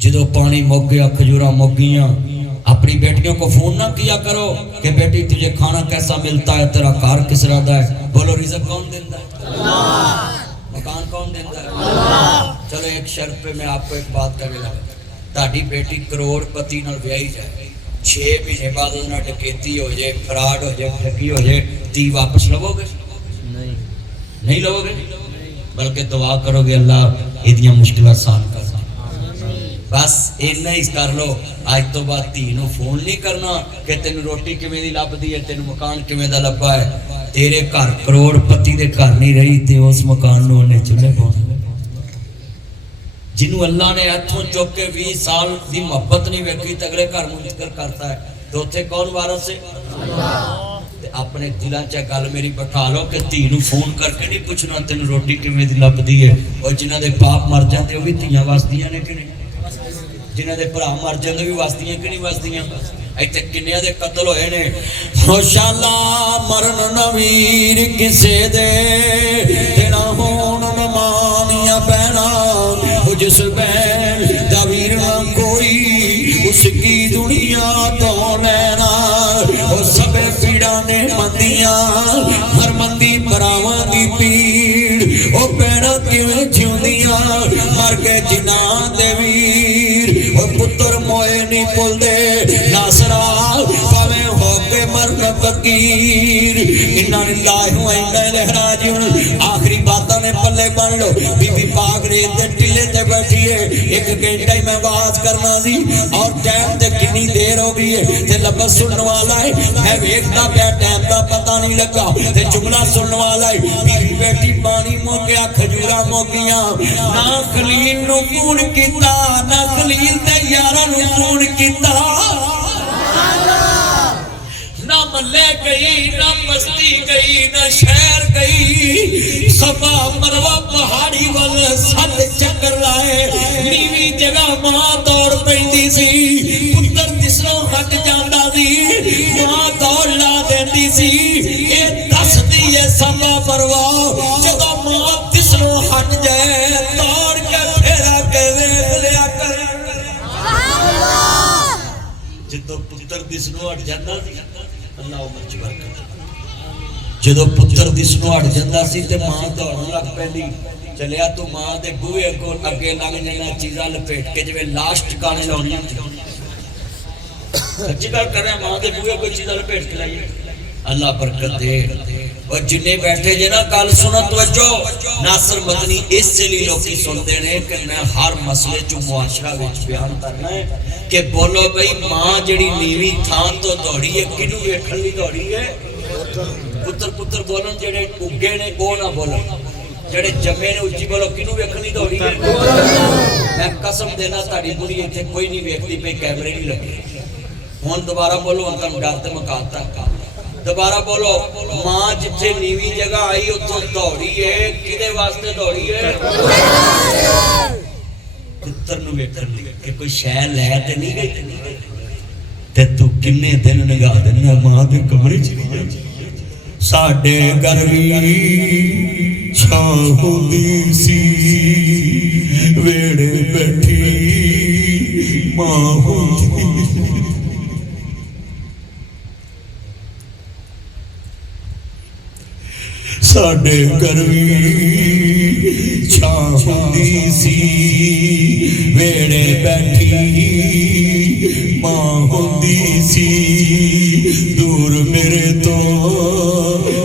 जो पानी मुक गया, खजूरा मुक गई, अपनी बेटियों को फोन ना किया करो कि बेटी तुझे खाना कैसा मिलता है, तेरा घर किस रहा है। बोलो रिज़्क़ कौन देता है? अल्लाह। मकान कौन देता है? अल्लाह। चलो एक शर्त पे मैं आपको एक बात करूँगा, ताड़ी बेटी करोड़पति नाल ब्याही जाए, 6 महीने बाद उन्हें डकैती हो जाए, फराड हो जाए, ठगी हो जाए, ती वापस लवोगे? नहीं लवोगे, बल्कि दुआ करोगे अल्लाह इदियां मुश्किल आसान कर। बस इन्ना ही कर लो, आज तो बाद धी नूं फोन नहीं करना कि तेन रोटी किवें दी लभदी है, तेन मकान किवें दा लभा है। तेरे घर करोड़पति दे घर नहीं रही ते उस मकान नूं उन्हें चुल्हे पाउणे। जिन्हों अल्लाह ने इत्थों चुक के 20 साल की मुहब्बत नहीं वेखी तो अगले घर मुंतकिल करता है, तो उत्थे कौन वारस है? अल्लाह। अपने दिलों च गल मेरी बैठा लो कि धी नूं फोन करके नहीं पूछना तेन रोटी किवें दी लभदी है। और जिन्हां दे बाप मर जाते वो भी धीआं वसदियां ने कि नहीं, जिन्हां दे भरा मर जाते भी वसदियां कि नहीं वसदियां। इत्थे किन्नियां दे कत्ल होए ने। होशाला मरन नवीर किसे दे तेरा होण नमानियां पैना, जिस बैन दा वीर ना कोई उसकी दुनिया तो नैना। वो सबे पीड़ा ने मंदियां हर मंदी भरावां दी पीड़, ओ पैना किवें जिउंदियां मर गए जिन्हां दे वीर। ओ पुत्र मोए नहीं भुलदे नासरा भावें हो के मरन फकीर। इन्ना लिल्लाहि व इन्ना इलैहि राजिऊन। आखिरी बातां ने पल्ले बन लो, बीबी पाक रेत दे टिले ते बैठी है, 1 घंटा ही मैं आवाज करना सी और टाइम ते कितनी देर हो गई है ते लफ्ज़ सुनने वाला है। मैं वेखदा पिया टाइम का पता नहीं लगा ते जुमला सुनने वाला है। बीबी बैठी पानी मुक गया, खजूरा मुक गईयां, ना खलील नूं फोन कीता, ना खलील ते यारां नूं फोन कीता, ना मल्ले गई, ना बस्ती गई, ना शहर गई, सफा मरवा पहाड़ी वाल 7 चक्कर लाए। नीवी जगह मां दौड़ पैंदी सी, पुत्र जिसरों हट जांदा सी, मां दौड़ ला देंदी सी। ये दसदी है सफा मरवा जदों मां तिसरों हट जाए दौड़ के फेरा के वेख लिया कर। जदों पुत्र तिसरों हट जांदा सी, अल्लाह उमर च बरकत। जदों पुत्र दिसनों हट जांदा सी ते मां दौड़न लग पैंदी। चलिया तू मां दे बूहे अगे लंघ जाना, चीज़ां लपेट के जिवें लाश ठिकाने लाउणियां। सच्ची गल कर रहा, मां दे बूहे कोई चीज़ां लपेट के लाइए। अल्लाह बरकत दे। और जिन्ने बैठे जे ना गल सुनो तवज्जो, नासिर मदनी इसलिए लोग सुनते ने कि मैं हर मसले चो मुआशरा विच बयान करना है कि बोलो भाई मां जिहड़ी नीवी थां तो दौड़ी है किनू वेखण लई दौड़ी है? पुत्र पुत्र बोलन जेडे उगे ने वो ना बोलन, जेडे जमे ने उच्ची बोलो किनू वेखण लई दौड़ी है? मैं कसम देना ताड़ी बुढ़ी इत्थे कोई नहीं वेखदी पई, कैमरे नहीं लगे। हुण दोबारा बोलो, हुण तुहानूं डर ते मुकाता। दोबारा बोलो, मां जिथे नीवी जगह आई उथों दौड़ी है, किदे वास्ते दौड़ी है? पुत्र नूं वेखण लई कि कोई शै लै ते नहीं गई। ते तू किन्ने दिन लगा देना मां दे कमरे च नहीं जाती। साडे घर भी छां हुंदी सी, वेड़े बैठी मां हुंदी। साडे घर भी छां हुंदी सी, वेड़े बैठी मां हुंदी सी। दूर मेरे तो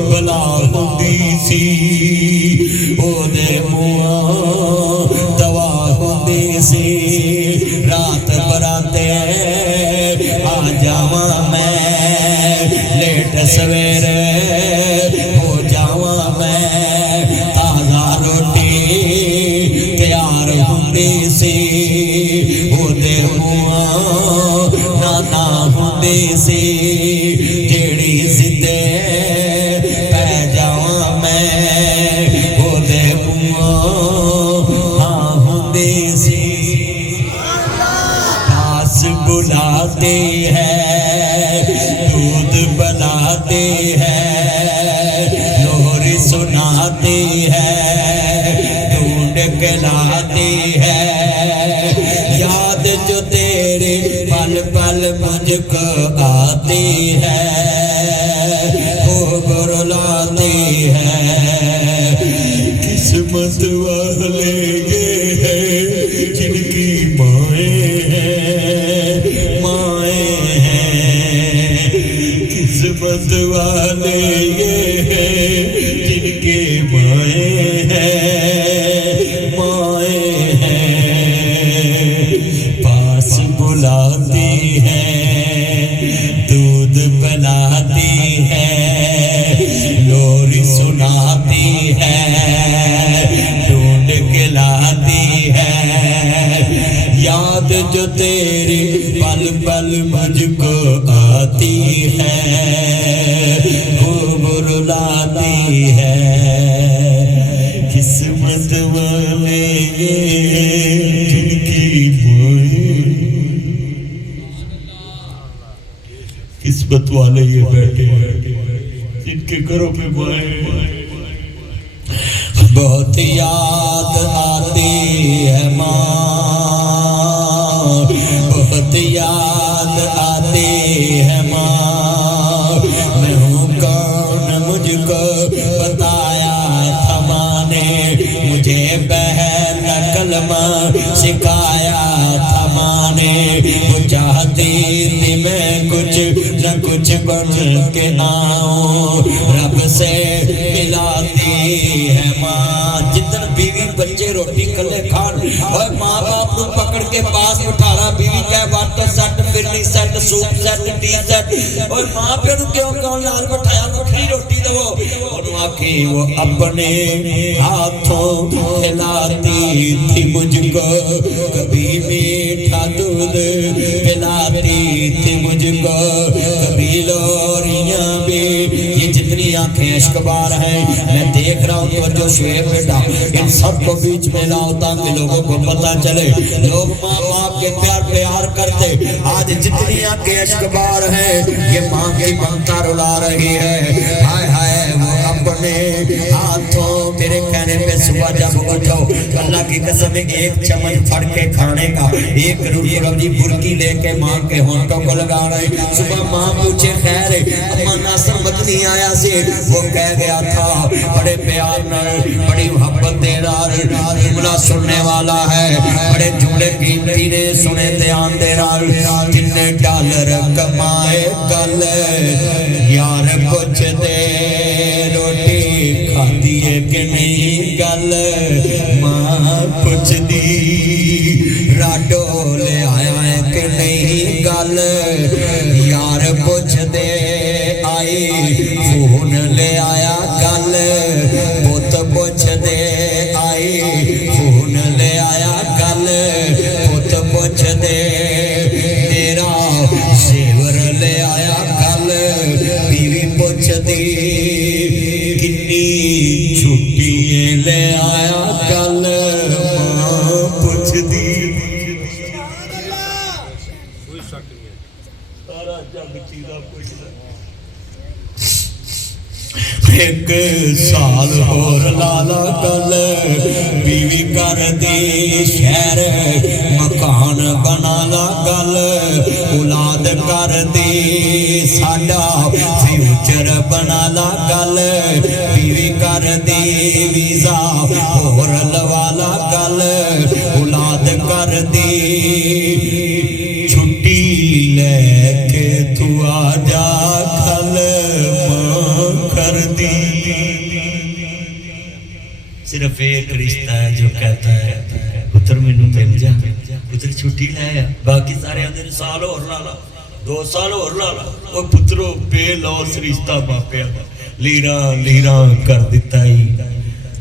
भला हुंदी सी, ओदे मुंह दवा हुंदी सी। रात बराते आ जावा मैं, लेट सवेरे हो जावा मैं। ताजा रोटी तैयार हुंदी सी, ओदे मुंह नाना हुंदी सी। जेड़ी जिद्दे पै जावा मैं, ओदे मुंह हाँ हुंदी सी। घास बुलाते हैं, दूध बनाते हैं, लोरी सुनाते हैं, ढूंढ के लाते हैं। याद जो तेरे पल पल मुझको आती है वो बुरुलाती है। किस्मत वाले ये है जिनकी माएँ हैं, किस्मत वाले ये है जिनके माएँ हैं, पास बुलाती है, दूध पिलाती है, लोरी सुनाती है, ढूंढ के लाती है। याद जो तेरी पल पल मुझको आती है वो बुरुलाती है। किस्मत वाले ये जिनकी किस्मत वाले ये बैठे जिनके घरों पे माए। बहुत याद आती है माँ, बहुत याद आती है माँ। मैं हूँ कौन मुझको बताया था माँ ने, मुझे पहला कलमा सिखाया था माँ ने। वो चाहती थी मैं कुछ न कुछ बन के आऊं, रब से मिलाती है माँ। जितने बीवी बच्चे रोटी कले खान और माँ बाप को पकड़ के पास उठाना, बीवी क्या water set, phirni set, soup set, T set, और माँ पे क्यों कौन लाल बिठाया उठनी रोटी दो। और आखी वो अपने हाथों खिलाती थी मुझको, कभी मीठा दूध पिलाती थी मुझको, कभी लोरियां भी। ये जितनी आंखें इश्कबार हैं मैं देख रहा हूँ तो जो शेर बेटा इन सबको बीच में लाओ ताकि लोगों को पता चले लोग माँ बाप के प्यार करते। आज जितनी आंखें इश्कबार हैं ये माँ की ममता रुला रही है। हाय हाय वो अपने हाथों तेरे कहने पे सुबह जब उठो अल्लाह की कसम एक चम्मच फड़ के खाने का, एक रोटी बुर्की लेके माँ के होंठों को लगा रहे। सुबह माँ पूछे खैर अम्मा नासर मदनी आया से, वो कह गया था बड़े प्यार नाल बड़ी मोहब्बत दे जुमला सुनने वाला है, बड़े जुमले कीमती ने सुने ध्यान दे रहा। जिन्ने डॉलर कमाए कल यार कुछ दे रोटी खाती है कि नहीं गल माँ पुछदी, राडो ले आया है कि नहीं गल यार पुछ दे आई, फोन ले आया गल पुत पुछ दे आई, फोन ले आया गल पुत पुछ दे, तेरा सेवर ले आया गल बीवी पुछ दी, कितनी छुट्टी ले आया गल मां पुछ दी। सारा जग चीज़ा पुछदा। एक साल होर लाला गल बीवी कर दी शहर मकान बना ला गल, औलाद कर दी साडा फ्यूचर बना ला गल, बीवी कर दी वीजा होर लवा ला गल, औलाद कर दी छुट्टी लेके तू आ जा खल कर दी। सिर्फ एक रिश्ता है जो कहता है पुत्र मैनू मिल जा, पुत्र छुट्टी ले आ, बाकी सारे आंदे साल होर ला ला 2 साल होर ला ला। ओ पुत्रो बेलौस रिश्ता मापिया लीरा लीरा कर दिता ही,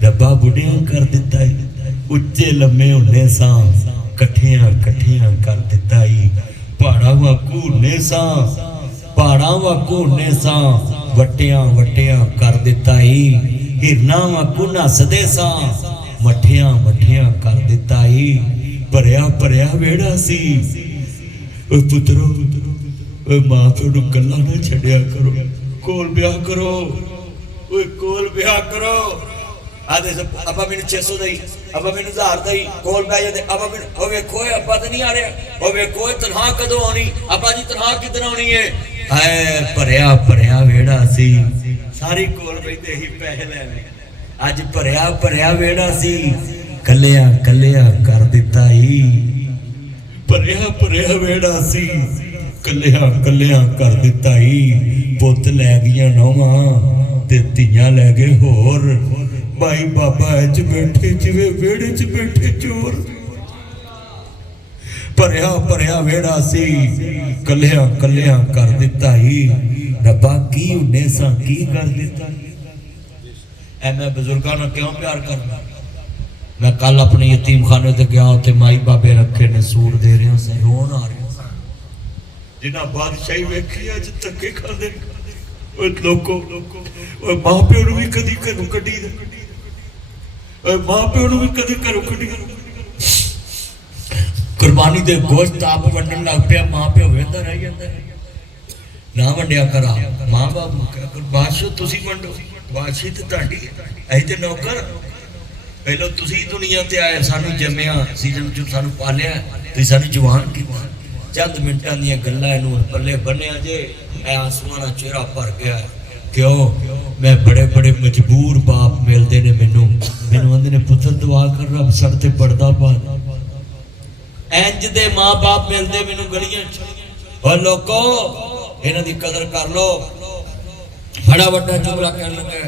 रब्बा बुढ़िया कर दिता ही, उच्चे लम्मे होने सा कठिया कठिया कर दिता ही, पहाड़ा वाकू होने सा पहाड़ा वाकू होने सा वटिया वटिया कर दिता ही, हिरना वाकू नसदे सा मठिया मठिया कर दिता ही, भरिया भरिया वेड़ा सी। ओ पुत्रो ओ मां थोड़ू कला ना छड़िया करो, कोल ब्याह करो, ओए कोल ब्याह करो। आदे अब्बा मैनू 600 दई, अब्बा मैनू 1000 दई, कोल पै जाते अब्बा मैनू ओ वेखो अब्बा तो नहीं आ रहा, ओ वेखो तनख्वाह कदों आनी, अब्बा जी तनख्वाह किदन आनी है। हाय भरिया भरिया वेड़ा सी, सारी कोल बैठे ही पैसे लैने, अज भरिया भरिया वेड़ा सी, कलिया कलिया कर दिता ही। भरिया भरिया वेड़ा सी, कलिया कलिया कर दिता ही। पुत लै गईयां नौवां ते धीआं लै गए होर, भाई बाबा च बैठे जिवें वेड़े च बैठे चोर। भरिया भरिया वेड़ा सी, कलिया कलिया कर दिता ही। रब्बा की उन्हें सा की कर दिता। ऐ मैं बुजुर्गों ने क्यों प्यार करना। मैं कल अपने यतीम खाने ते गया, उत्ते माई बाबे रखे ने सूट दे रहे से रोन आ रहे, जिन्हें बादशाही वेखी अज धक्के खाते लोगों। मां प्यो भी कदी घरों कड्डी, मां प्यो भी कदी घरों कड्डी। कुर्बानी दे गोश्त आप वंडन लग पिया, मां प्यो वेंदा रह जांदा ना वंडिया करा। मां बाप बादशाह तुसी वंडो, बादशाही ते तुहाडी है, असीं ते नौकर। पहलो तुसी दुनिया ते आए, सानू जम्मिया सीजन च सानू पालिया, तुसी सानू जवान कीता। चंद मिनटां दी गल्लां नूं पल्ले बन्निया जे ऐ आसमाना चेहरा भर गया। क्यों मैं बड़े बड़े मजबूर बाप मिलते ने मैनू, मैनू आंदे ने पुत्र दुआ कर रब सर ते पर्दा पा। इंज दे मां बाप मिलते मैनू गलियां च। और लोको इन्हां दी कदर कर लो। बड़ा वड्डा जुमला कहन लगा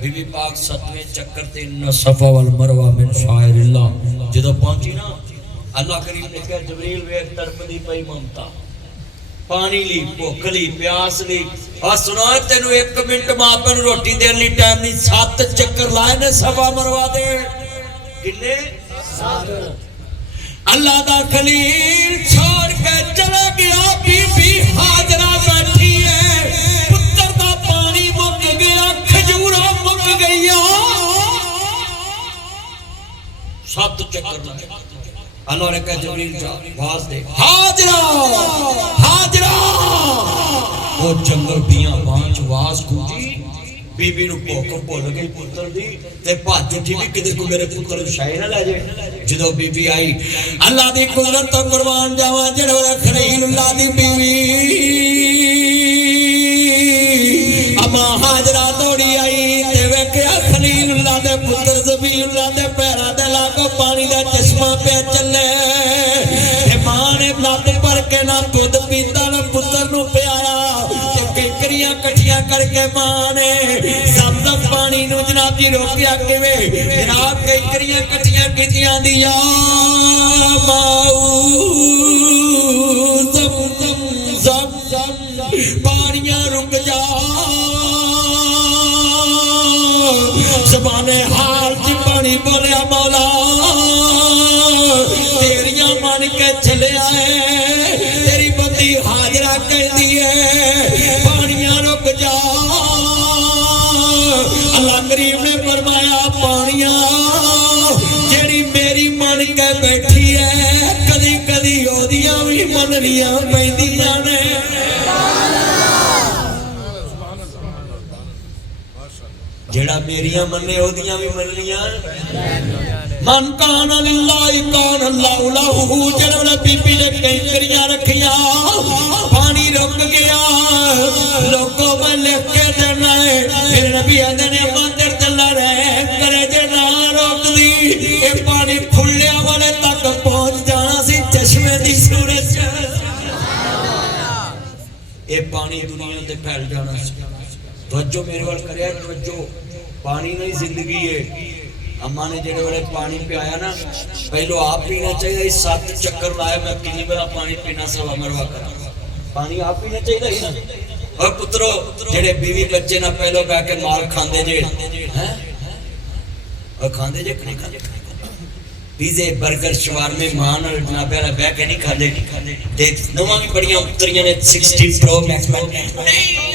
बीबी पाक 7वें चक्कर ते इन्ना सफा वल मरवा मिन शायरिल्लाह। जदों पहुंची ना अल्लाह करीम ने कहा जबरील वेख तड़पदी पई ममता, पानी ली, भुख ली, प्यास ली। और सुना तेनू 1 मिनट मां प्यो नूं रोटी देने लई टाइम नहीं, 7 चक्कर लाए ने सफा मरवा दे। किन्ने 7। अल्लाह दा खलील छोड़ के चला गया, बीबी हाजरा बैठी है, पुत्र दा पानी मुक गया, खजूरा मुक गईया। 7 चक्कर अल्लाह ने कहा जबरील जा आवाज दे, हाजरा हाजरा। वो जंगल दियां बांझ आवाज गूंजी, बीबी नूं भुख भुल गई पुत्र दी ते भज उठी भी किते कोई मेरे पुत्र नूं शाही ना ले जाए। जदों बीबी आई, अल्लाह दी कुदरत तो कुर्बान जावां, जेड़ा खलीलुल्लाह दी बीवी अम्मा हाजरा दौड़ी आई ते वेखिया खलीलुल्लाह दे पुत्र ज़बीहुल्लाह दे पैरां दे लागों पानी दा चश्मा पे चले। मां ने लत भर के ना दुध पीता ना पुत्र नूं पियाया, केकरियां कट्ठियां करके मां ने ज़म-ज़म पानी नूं जनाब जी रोकिया। किवें जनाब केकरियां कट्ठियां कीतियां दिया माऊ ज़म-ज़म ज़म-ज़म पानियां रुक जा। ज़बाने हाल च पानी बोलिया मौला तेरियां मन के चले आए, तेरी बंदी हाजरा कहती है पानियां रुक जा। अल्लाह करीम ने फरमाया पानियां जेड़ी मेरी मन के बैठी है, कदी कदी ओदियां भी मननियां पैंदियां ने। जेड़ा मेरियां मन्ने ओदियां भी मननियां। मन कान लिल्लाहि कान अल्लाहु लहू। जेड़ा बीबी ने कैंकरियां रखियां, पानी रुक गया, लोगों में लिख के देना है। फिर नबी आदे ने मंदिर चला रहे करे जे ना रोक दी, ये पानी खुलिया वाले तक पहुंच जाना सी चश्मे दी सूरत। ये पानी दुनिया ते फैल जाना सी। तवज्जो मेरे वाल करे, तवज्जो पानी नहीं जिंदगी है। अम्मा ने जेड़े वाले पानी पियाया ना, पहलो आप पीना चाहिए। 7 चक्कर लाए मैं कितनी बार पानी पीना सवा मरवा कर पानी आप पीना चाहिए ही ना। और पुत्रो जेड़े बीवी बच्चे ना पहलो कह के माल खांदे जे हैं और खांदे जे नहीं खांदे पिज़्ज़े बर्गर शवारमे मान और जनाब वाला बह के नहीं खांदे। देख नोवा भी बड़ियां उतरियां ने 16 प्रो मैक्स में नहीं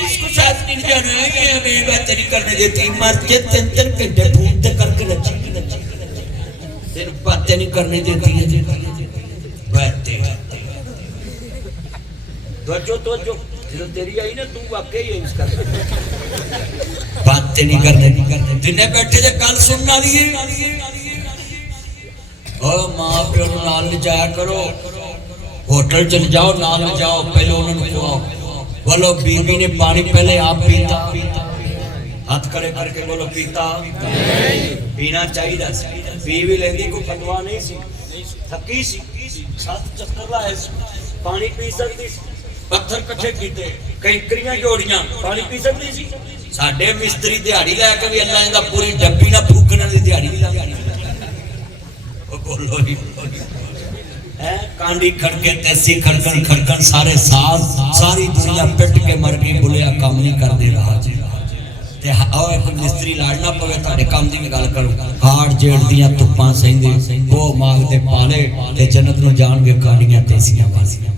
इसको साथ नहीं जाना है, ये हमें बात नहीं करने देती। मर के 3 घंटे भूत करके नची तेरे बातें नहीं करने देती है। बातें तो जो तेरी आई ना तू वाकई है इसका बात बातें नहीं करने जिन्हें बैठे जे गल सुनने वाली है मां प्यो नाल ले जाया करो होटल चले जाओ नाल ले जाओ पहले उन्होंने खुआओ बोलो बीवी ने पानी पहले आप पीता हाथ खड़े करके बोलो पीता पीना चाहिए बीवी लेंदी को फटवा नहीं सी थकी सी साथ चक्कर लाए पानी पी सकती पत्थर कट्ठे कीते कंकरियां जोड़ियां पानी पी सकती सी साडे मिस्त्री दिहाड़ी लैके भी अल्लाह दा पूरी डब्बी ना फूकने दी दिहाड़ी भी ला बोलो ही है कांडी खड़के तेसी खड़कन खड़कन सारे साल सारी दुनिया पिट के मर गई बुलिया काम नहीं कर दे रहा जी ते आओ एक मिस्त्री लाड़ना पवे तारे काम दी गल करो हाड़ जेड़ दियां तुप्पां सहिंदे वो मांगदे पाले ते जन्नत नु जाणगे कांडियां तेसियां वासियां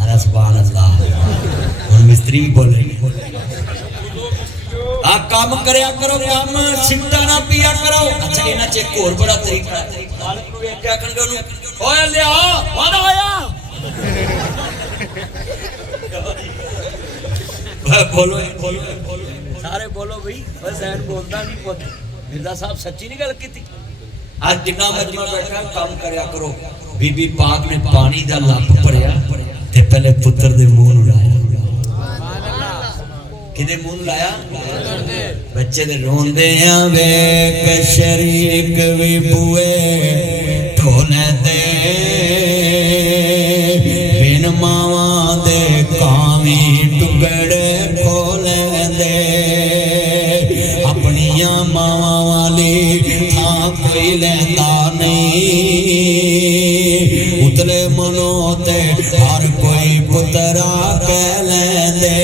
अरे सुभान अल्लाह हुन मिस्त्री भी बोल रहे आ काम करया करो काम सिमटा ना पिया करो अच्छा इना च एक और बड़ा तरीका है मालिक नु वेख के आखणगे ओनु ओए लिया वादा आया बोलो बोलो सारे बोलो भाई बस ऐन बोलता नहीं पुत मिर्जा साहब सच्ची नहीं गल कीती आज जिन्ना मजमा बैठा काम करया करो बीबी पाक ने पानी दा लप भरया ते पहले पुत्र दे मुंह नु लाया किदे मुंह लाया बच्चे दे रोंदे आ वेख शरीक वी बुए ढोले दे बिन मावा दे कामी टुकड़े खोले दे अपनिया मावा वाली थां कोई लैंदा नहीं उतले मनो ते हर कोई पुत्रा कह लेंदे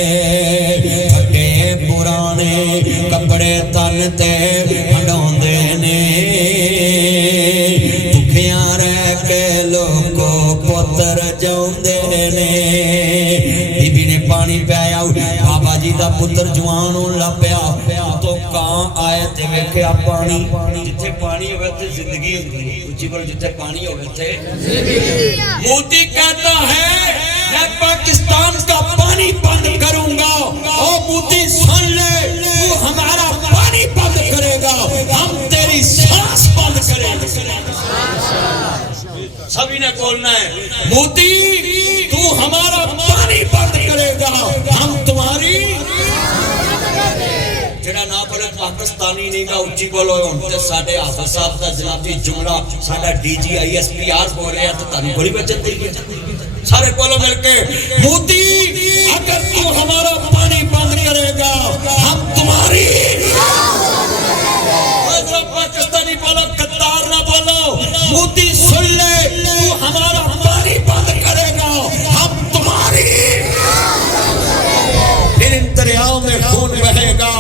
पुराने कपड़े तन ते हटाउंदे ने भुखियां रह के लोको पुत्र जाउंदे ने बीबी ने पानी पिया बाबा जी दा पुत्र जवान होण लग पिया तो कां आए ते वेखिया पानी जिथे पानी होवे ते जिंदगी हुंदी है उच्ची बोल जिथे पानी होवे ते जिंदगी मोदी कहता है मैं पाकिस्तान का पानी बंद करूंगा ओ मोदी सुन ले तू हमारा पानी बंद करेगा हम तेरी सांस बंद करेंगे सभी ने बोलना है मोदी तू हमारा पानी बंद करेगा हम तुम्हारी जेड़ा ना बोले पाकिस्तानी नहीं मैं उच्ची बोलो ते साडे हाफिज साहब दा जनाबी जुमला साडा डीजी आईएसपीआर बोल रहा तो तानी बड़ी बचत देगी सारे बोलो मिलके मोदी अगर तू हमारा पानी बंद करेगा हम तुम्हारी पाकिस्तानी बोलो कतार ना बोलो मोदी सुन ले तू हमारा पानी बंद करेगा हम तुम्हारी फिर इन दरियाओं में खून बहेगा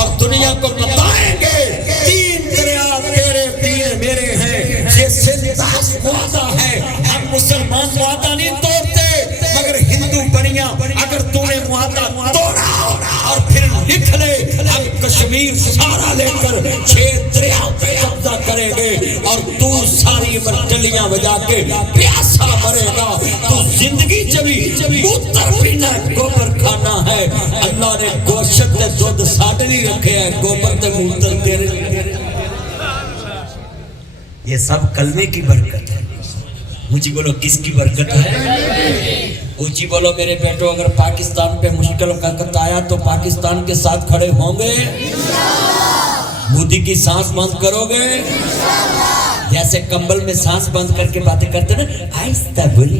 और दुनिया को बताएंगे 3 दरिया तेरे पीर मेरे हैं ये सिंदास वादा है हम मुसलमान वादा नहीं तोड़ते मगर हिंदू बनिया अगर तूने वादा तोड़ा और फिर निकले अब कश्मीर सारा लेकर 6 दरियाओं पे कब्जा करेंगे और तू सारी उम्र गलियां बजा के प्यासा मरेगा तू जिंदगी जबी मूत्र पीना गोबर खाना है अल्लाह ने गोश्त ते दूध साडे नहीं रखे है गोबर ते मूत्र तेरे ये सब कलमे की बरकत है ऊंची बोलो किसकी बरकत है ऊंची बोलो मेरे बेटो अगर पाकिस्तान पे मुश्किल वक्त आया तो पाकिस्तान के साथ खड़े होंगे मोदी की सांस बंद करोगे जैसे कंबल में सांस बंद करके बातें करते ना आहिस्ता बोली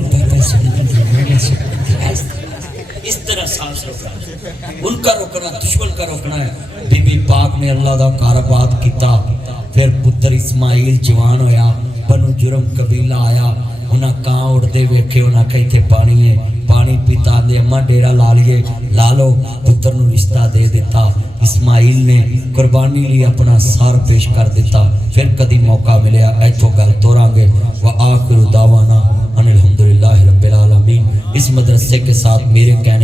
इस तरह सांस रोकना उनका रोकना दुश्मन का रोकना है बीबी पाक ने अल्लाह दा कारोबार किया फिर पुत्र इस्माइल जवान होया बनु जुर्म कबीला आया उन्हें कां उड़ते वेखे उन्हें कहा इत्थे पानी है पानी पीता दे अम्मा डेरा ला लिए ला लो पुत्र नूं रिश्ता दे दिता इस्माइल ने कुर्बानी लिए अपना सार पेश कर दिता फिर कदी मौका मिले इथों गल तोरांगे व आखिरु दावाना अनिल हम्दुलिल्लाहि रब्बिल आलमीन इस मदरसे के साथ मेरे कहने